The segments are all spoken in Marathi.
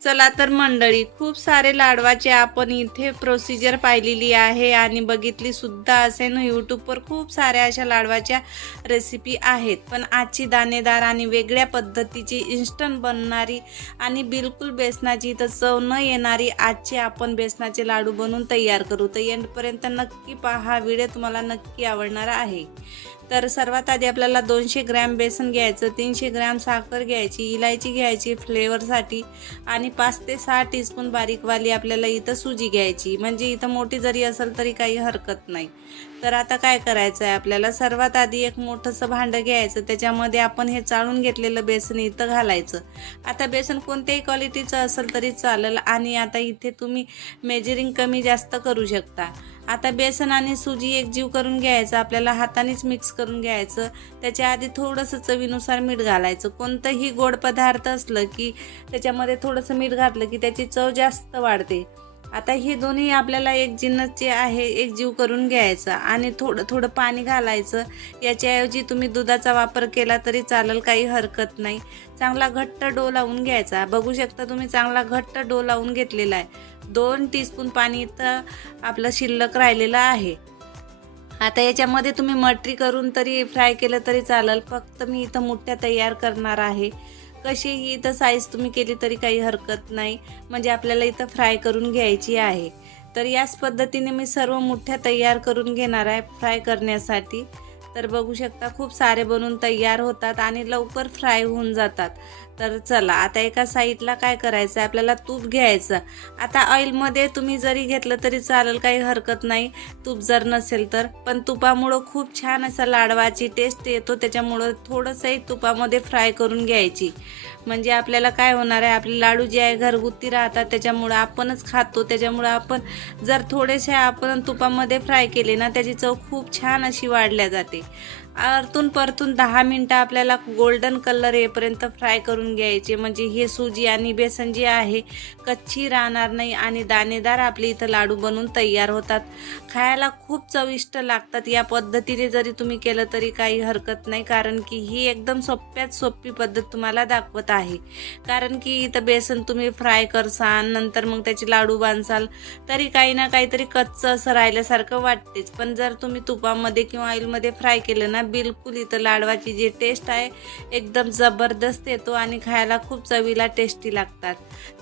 चला तर मंडळी खूप सारे लाडवाचे आपण इथे प्रोसिजर पाहिलेली आहे आणि बघितली सुद्धा असेल यूट्यूबवर खूप साऱ्या अशा लाडवाच्या रेसिपी आहेत. पण आजची दाणेदार आणि वेगळ्या पद्धतीची इन्स्टंट बनणारी आणि बिलकुल बेसनाची तर चव न येणारी आजचे आपण बेसनाचे लाडू बनवून तयार करू. तर एंडपर्यंत नक्की पहा हा व्हिडिओ तुम्हाला नक्की आवडणार आहे. तर सर्वात आधी आपल्याला दोनशे ग्रॅम बेसन घ्यायचं तीनशे ग्रॅम साखर घ्यायची इलायची घ्यायची फ्लेवरसाठी आणि पाच ते सहा टीस्पून बारीकवाली आपल्याला इथं सुजी घ्यायची. म्हणजे इथं मोठी जरी असेल तरी काही हरकत नाही. तर आता काय करायचं आहे आपल्याला सर्वात आधी एक मोठंसं भांडं घ्यायचं. त्याच्यामध्ये आपण हे चाळून घेतलेलं बेसन इथं घालायचं. आता बेसन कोणत्याही क्वालिटीचं असेल तरी चालेल आणि आता इथे तुम्ही मेजरिंग कमी जास्त करू शकता. आता बेसन आणि सुजी एकजीव करून घ्यायचं. आपल्याला हातानेच मिक्स करून घ्यायचं. त्याच्या आधी थोडंसं चवीनुसार मीठ घालायचं. कोणतंही गोड पदार्थ असलं की त्याच्यामध्ये थोडंसं मीठ घातलं की त्याची चव जास्त वाढते. आता हे दोन्ही आपल्याला एक जिन्नसचे जे आहे एकजीव करून घ्यायचं आणि थोडं थोडं पाणी घालायचं. याच्याऐवजी तुम्ही दुधाचा वापर केला तरी चालेल काही हरकत नाही. चांगला घट्ट डो लावून घ्यायचा. बघू शकता तुम्ही चांगला घट्ट डो लावून घेतलेला आहे. दोन टीस्पून पाणी इथं आपलं शिल्लक राहिलेलं आहे. आता याच्यामध्ये तुम्ही मटरी करून तरी फ्राय केलं तरी चालेल. फक्त मी इथं मुठ्या तयार करणार आहे. कशीही इथं साईज तुम्ही केली तरी काही हरकत नाही. म्हणजे आपल्याला इथं फ्राय करून घ्यायची आहे. तर याच पद्धतीने मी सर्व मुठ्या तयार करून घेणार आहे फ्राय करण्यासाठी. तर बघू शकता खूप सारे बनून तयार होतात आणि लवकर फ्राय होऊन जातात. तर चला आता एका साईडला काय करायचं आहे आपल्याला तूप घ्यायचं. आता ऑइलमध्ये तुम्ही जरी घेतलं तरी चालेल काही हरकत नाही. तूप जर नसेल तर. पण तुपामुळं खूप छान असा लाडवाची टेस्ट येतो त्याच्यामुळं थोडंसंही तुपामध्ये फ्राय करून घ्यायची. म्हणजे आपल्याला काय होणार आहे आपले लाडू जे आहे घरगुती राहतात त्याच्यामुळं आपणच खातो. त्याच्यामुळं आपण जर थोडेसे आपण तुपामध्ये फ्राय केले ना त्याची चव खूप छान अशी वाढल्या जाते. आरतून परतून दहा मिनटं आपल्याला गोल्डन कलर येईपर्यंत फ्राय करून घ्यायचे. म्हणजे हे सुजी आणि बेसन जे आहे कच्ची राहणार नाही आणि दाणेदार आपले इथं लाडू बनवून तयार होतात. खायला खूप चविष्ट लागतात. या पद्धतीने जरी तुम्ही केलं तरी काही हरकत नाही कारण की ही एकदम सोप्यात सोपी पद्धत तुम्हाला दाखवत आहे. कारण की इथं बेसन तुम्ही फ्राय करसाल नंतर मग त्याचे लाडू बांधसाल तरी काही ना काहीतरी कच्चं असं राहिल्यासारखं वाटतेच. पण जर तुम्ही तुपामध्ये किंवा ऑइलमध्ये फ्राय केलं ना बिलकुल इथं लाडवाची जी टेस्ट आहे एकदम जबरदस्त येतो आणि खायला खूप चवीला टेस्टी लागतात.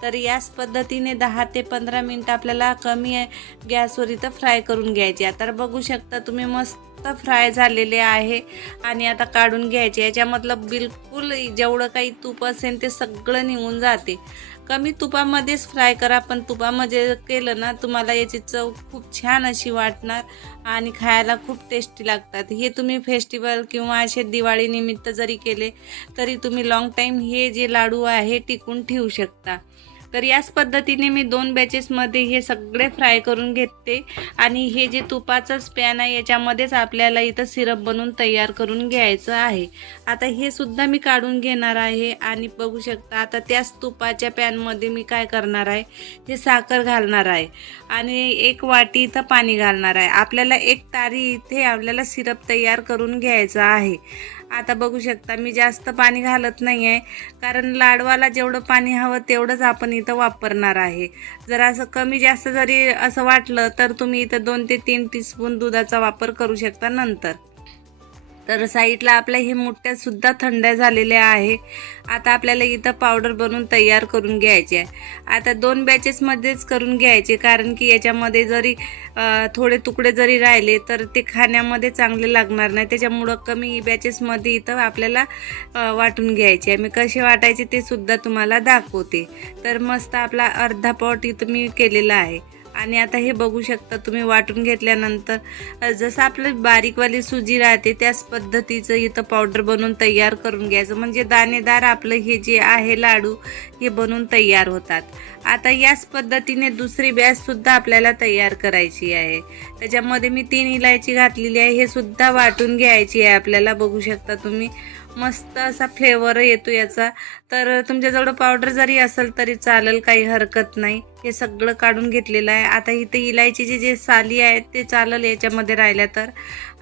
तर याच पद्धतीने दहा ते पंधरा मिनटं आपल्याला कमी गॅसवर इथं फ्राय करून घ्यायची आता बघू शकता तुम्ही मस्त फ्राय झालेले आहे आणि आता काढून घ्यायचे. याच्यामधलं बिलकुल जेवढं काही तूप असेल ते सगळं निघून जाते. कमी तुपामध्येच फ्राय करा पण तुपामध्ये केलं ना तुम्हाला याची चव खूप छान अशी वाटणार आणि खायला खूप टेस्टी लागतात. हे तुम्ही फेस्टिवल किंवा असे दिवाळीनिमित्त जरी केले तरी तुम्ही लॉंग टाईम हे जे लाडू आहे टिकून ठेवू शकता. तर याच पद्धतीने मी दोन बॅचेसमध्ये हे सगळे फ्राय करून घेते. आणि हे जे तुपाचंच पॅन आहे याच्यामध्येच आपल्याला इथं सिरप बनवून तयार करून घ्यायचं आहे. आता हे सुद्धा मी काढून घेणार आहे. आणि बघू शकता आता त्याच तुपाच्या पॅनमध्ये मी काय करणार आहे? हे साखर घालणार आहे. आणि एक वाटी इथं पाणी घालणार आहे. आपल्याला एक तारी इथे आपल्याला सिरप तयार करून घ्यायचा आहे. आता बघू शकता मी जास्त पाणी घालत नाही आहे कारण लाडवाला जेवढं पाणी हवं तेवढंच आपण इथं वापरणार आहे. जर असं कमी जास्त जरी असं वाटलं तर तुम्ही इथं दोन ते तीन टीस्पून दुधाचा वापर करू शकता नंतर. तर साईडला आपल्या हे मुठ्या सुद्धा थंड झालेल्या आहे. आता आपल्याला इथं पावडर बनवून तयार करून घ्यायचे आहे. आता दोन बॅचेसमध्येच करून घ्यायचे कारण की याच्यामध्ये जरी थोडे तुकडे जरी राहिले तर ते खाण्यामध्ये चांगले लागणार नाही. त्याच्यामुळं कमी बॅचेसमध्ये इथं आपल्याला वाटून घ्यायचे आहे. मी कसे वाटायचे ते सुद्धा तुम्हाला दाखवते. तर मस्त आपला अर्धा पॉट इथं मी केलेला आहे. आणि आता हे बघू शकता तुम्ही वाटून घेतल्यानंतर जसं आपलं बारीकवाली सुजी राहते त्याच पद्धतीचं इथं पावडर बनवून तयार करून घ्यायचं. म्हणजे दाणेदार आपलं हे जे आहे लाडू हे बनवून तयार होतात. आता याच पद्धतीने दुसरी बॅचसुद्धा आपल्याला तयार करायची आहे. त्याच्यामध्ये मी तीन इलायची घातलेली आहे हे सुद्धा वाटून घ्यायची आहे आपल्याला. बघू शकता तुम्ही मस्त असा फ्लेवर येतो याचा. तर तुमच्याजवळ पावडर जरी असेल तरी चालेल काही हरकत नाही. हे सगळं काढून घेतलेलं आहे. आता इथे इलायचीचे जे साली आहेत ते चालेल याच्यामध्ये राहिल्या तर.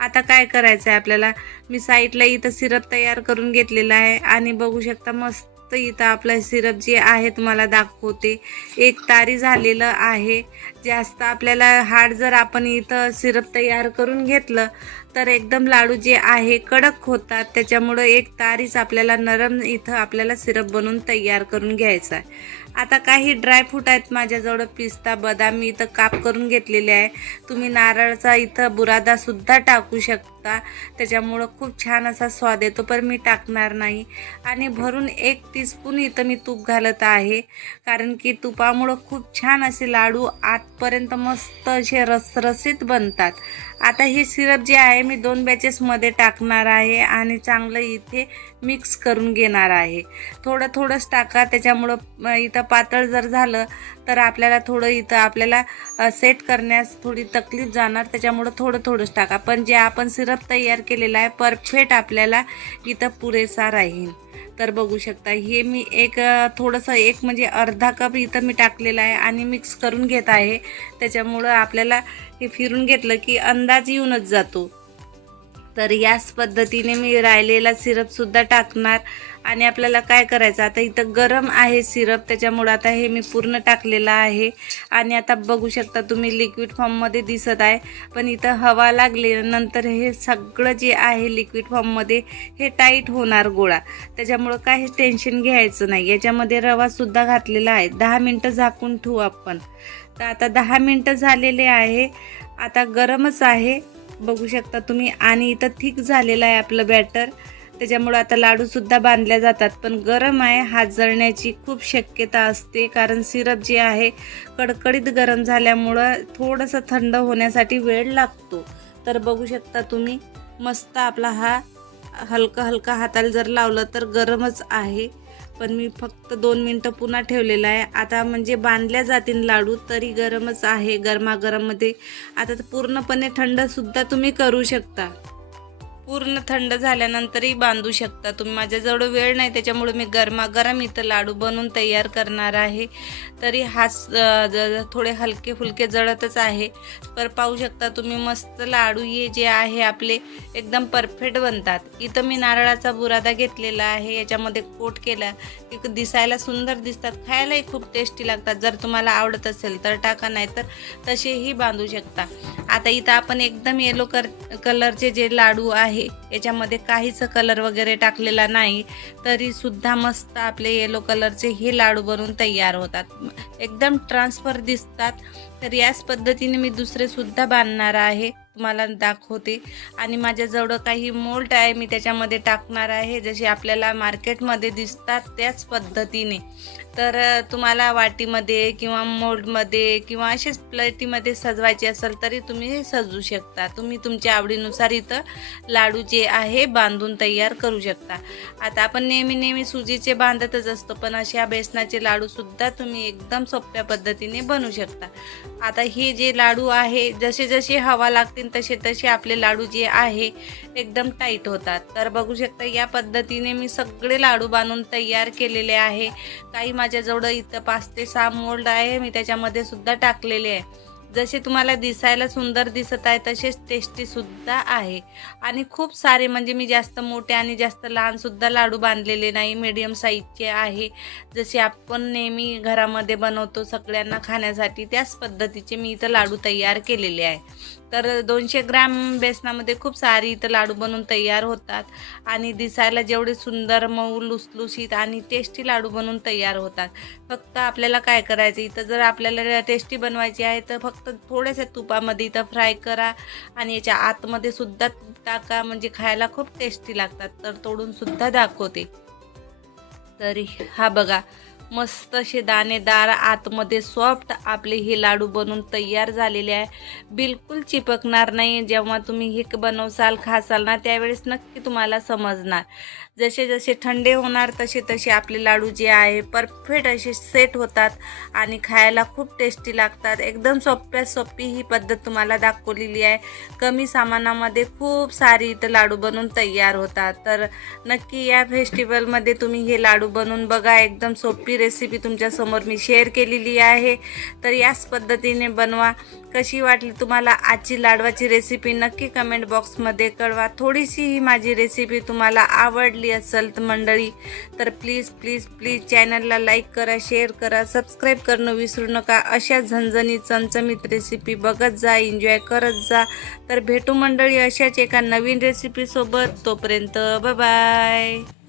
आता काय करायचं आहे आपल्याला? मी साईडला इथं सिरप तयार करून घेतलेला आहे. आणि बघू शकता मस्त मस्त इथं आपलं सिरप जे आहे तुम्हाला दाखवते. एक तारी झालेलं आहे. जास्त आपल्याला हाड जर आपण इथं सिरप तयार करून घेतलं तर एकदम लाडू जे आहे कडक होतात. त्याच्यामुळं एक तारीच आपल्याला नरम इथं आपल्याला सिरप बनवून तयार करून घ्यायचा आहे. आता काही ड्रायफ्रूट आहेत माझ्याजवळ. पिस्ता बदाम मी इथं काप करून घेतलेले आहे. तुम्ही नारळचा इथं बुरादासुद्धा टाकू शकता. त्याच्यामुळं खूप छान असा स्वाद येतो पण मी टाकणार नाही. आणि भरून एक टीस्पून इथं मी तूप घालत आहे. कारण की तुपामुळं खूप छान असे लाडू आत आतपर्यंत मस्त असे रसरसीत बनतात. आता हे सिरप जे आहे मी दोन बॅचेसमध्ये टाकणार आहे आणि चांगलं इथे मिक्स करून घेणार आहे. थोडं थोडंच टाका त्याच्यामुळं इथं पातळ जर झालं तर आपल्याला थोडं इथं आपल्याला सेट करण्यास थोडी तकलीफ जाणार त्याच्यामुळं थोडं थोडंच टाका. पण जे आपण सिरप तयार केलेला आहे परफेक्ट आपल्याला इथं पुरेसा राहील. तर बघू शकता. हे मी एक थोडंसं एक म्हणजे अर्धा कप इथं मी टाकलेलं आहे आणि मिक्स करून घेत आहे. त्याच्यामुळं आपल्याला हे फिरून घेतलं की अंदाज येऊनच जातो. तर याच पद्धतीने मी राहिलेला सिरपसुद्धा टाकणार. आणि आपल्याला काय करायचं? आता इथं गरम आहे सिरप त्याच्यामुळं आता हे मी पूर्ण टाकलेलं आहे. आणि आता बघू शकता तुम्ही लिक्विड फॉर्ममध्ये दिसत आहे. पण इथं हवा लागल्यानंतर नंतर हे सगळं जे आहे लिक्विड फॉर्ममध्ये हे टाईट होणार गोळा. त्याच्यामुळं काही टेन्शन घ्यायचं नाही. याच्यामध्ये रवासुद्धा घातलेला आहे. दहा मिनटं झाकून ठेवू आपण. तर आता दहा मिनटं झालेले आहे. आता गरमच आहे. बघू शकता तुम्ही. आणि इथं थिक झालेलं आहे आपलं बॅटर त्याच्यामुळं आता लाडूसुद्धा बांधल्या जातात. पण गरम आहे हात जळण्याची खूप शक्यता असते. कारण सिरप जे आहे कडकडीत गरम झाल्यामुळं थोडंसं थंड होण्यासाठी वेळ लागतो. तर बघू शकता तुम्ही मस्त आपला हा हलका हलका हाताला जर लावलं तर गरमच आहे. पण मी फक्त दोन मिनटं पुन्हा ठेवलेलं आहे. आता म्हणजे बांधल्या जातील लाडू तरी गरमच आहे. गरमागरममध्ये आता तर पूर्णपणे थंडसुद्धा तुम्ही करू शकता. पूर्ण थंड झाल्यानंतरही बांधू शकता तुम्ही. माझ्याजवळ वेळ नाही त्याच्यामुळे मी गरमागरम इथं लाडू बनवून तयार करणार आहे. तरी हाच ज- थोडे हलके फुलके जळतच आहे. पर पाहू शकता तुम्ही मस्त लाडू हे जे आहे आपले एकदम परफेक्ट बनतात. इथं मी नारळाचा बुरादा घेतलेला आहे याच्यामध्ये कोट केला की दिसायला सुंदर दिसतात खायलाही खूप टेस्टी लागतात. जर तुम्हाला आवडत असेल तर टाका नाही तर तसेही बांधू शकता. आता इथं आपण एकदम येलो कर कलरचे जे लाडू आहे याच्यामध्ये काहीच कलर वगैरे टाकलेला नाही तरी सुद्धा मस्त आपले येलो कलरचे हे लाडू बनवून तयार होतात. एकदम ट्रान्सफर दिसतात. तर याच पद्धतीने मी दुसरे सुद्धा बांधणार आहे. तुम्हाला दाखवते. आणि माझ्याजवळ काही मोल्ड आहे मी त्याच्यामध्ये टाकणार आहे. जसे आपल्याला मार्केटमध्ये दिसतात त्याच पद्धतीने. तर तुम्हाला वाटीमध्ये किंवा मोल्डमध्ये किंवा असेच प्लेटीमध्ये सजवायचे असेल तरी तुम्ही सजवू शकता. तुम्ही तुमच्या आवडीनुसार इथं लाडू जे आहे बांधून तयार करू शकता. आता आपण नेहमी नेहमी सुजीचे बांधतच असतो पण अशा बेसनाचे लाडूसुद्धा तुम्ही एकदम सोप्या पद्धतीने बनवू शकता. आता हे जे लाडू आहे जसे जसे हवा लागतील तसे तसे आपले लाडू जे आहे एकदम टाईट होतात. तर बघू शकता या पद्धतीने मी सगळे लाडू बांधून तयार केलेले आहे. काही माझ्याजवळ इथं पाच ते सहा मोल्ड आहे. मी त्याच्यामध्ये सुद्धा टाकलेले आहे. जसे तुम्हाला दिसायला सुंदर दिसत आहे तसेच टेस्टीसुद्धा आहे. आणि खूप सारे म्हणजे मी जास्त मोठे आणि जास्त लहानसुद्धा लाडू बांधलेले नाही. मीडियम साईजचे आहे. जसे आपण नेहमी घरामध्ये बनवतो सगळ्यांना खाण्यासाठी त्याच पद्धतीचे मी इथं लाडू तयार केलेले आहे. तर दोनशे ग्रॅम बेसनामध्ये खूप सारी इथं लाडू बनवून तयार होतात. आणि दिसायला जेवढे सुंदर मऊ लुसलुशीत आणि टेस्टी लाडू बनवून तयार होतात. फक्त आपल्याला काय करायचं? इथं जर आपल्याला टेस्टी बनवायची आहे तर फक्त थोड्याशा तुपामध्ये इथं फ्राय करा. आणि याच्या आतमध्ये सुद्धा टाका. म्हणजे खायला खूप टेस्टी लागतात. तर तोडून सुद्धा दाखवते. तरी हा बघा. मस्त असे दाणेदार आतमध्ये सॉफ्ट आपले हे लाडू बनवून तयार झालेले आहे. बिलकुल चिपकणार नाही जेव्हा तुम्ही हे बनवसाल खासाल ना त्यावेळेस नक्की तुम्हाला समजणार. जसे जसे थंडे होणार तसे तसे आपले लाडू जे आहे परफेक्ट असे सेट होतात आणि खायला खूप टेस्टी लागतात. एकदम सोप्या सोपी ही पद्धत तुम्हाला दाखवलेली आहे. कमी सामानामध्ये खूप सारी इथं लाडू बनवून तयार होतात. तर नक्की या फेस्टिवलमध्ये तुम्ही हे लाडू बनवून बघा एकदम सोपी रेसिपी तुमच्यासमोर मी शेअर केलेली आहे. तर याच पद्धतीने बनवा. कशी वाटली तुम्हाला आजची लाडवाची रेसिपी नक्की कमेंट बॉक्समध्ये कळवा. थोडीशी ही माझी रेसिपी तुम्हाला आवडली असेल तर मंडळी तर प्लीज प्लीज प्लीज चॅनलला लाईक करा शेअर करा सबस्क्राईब करणं विसरू नका. अशा झणझणी चमचमीत रेसिपी बघत जा एन्जॉय करत जा. तर भेटू मंडळी अशाच एका नवीन रेसिपीसोबत तोपर्यंत बाय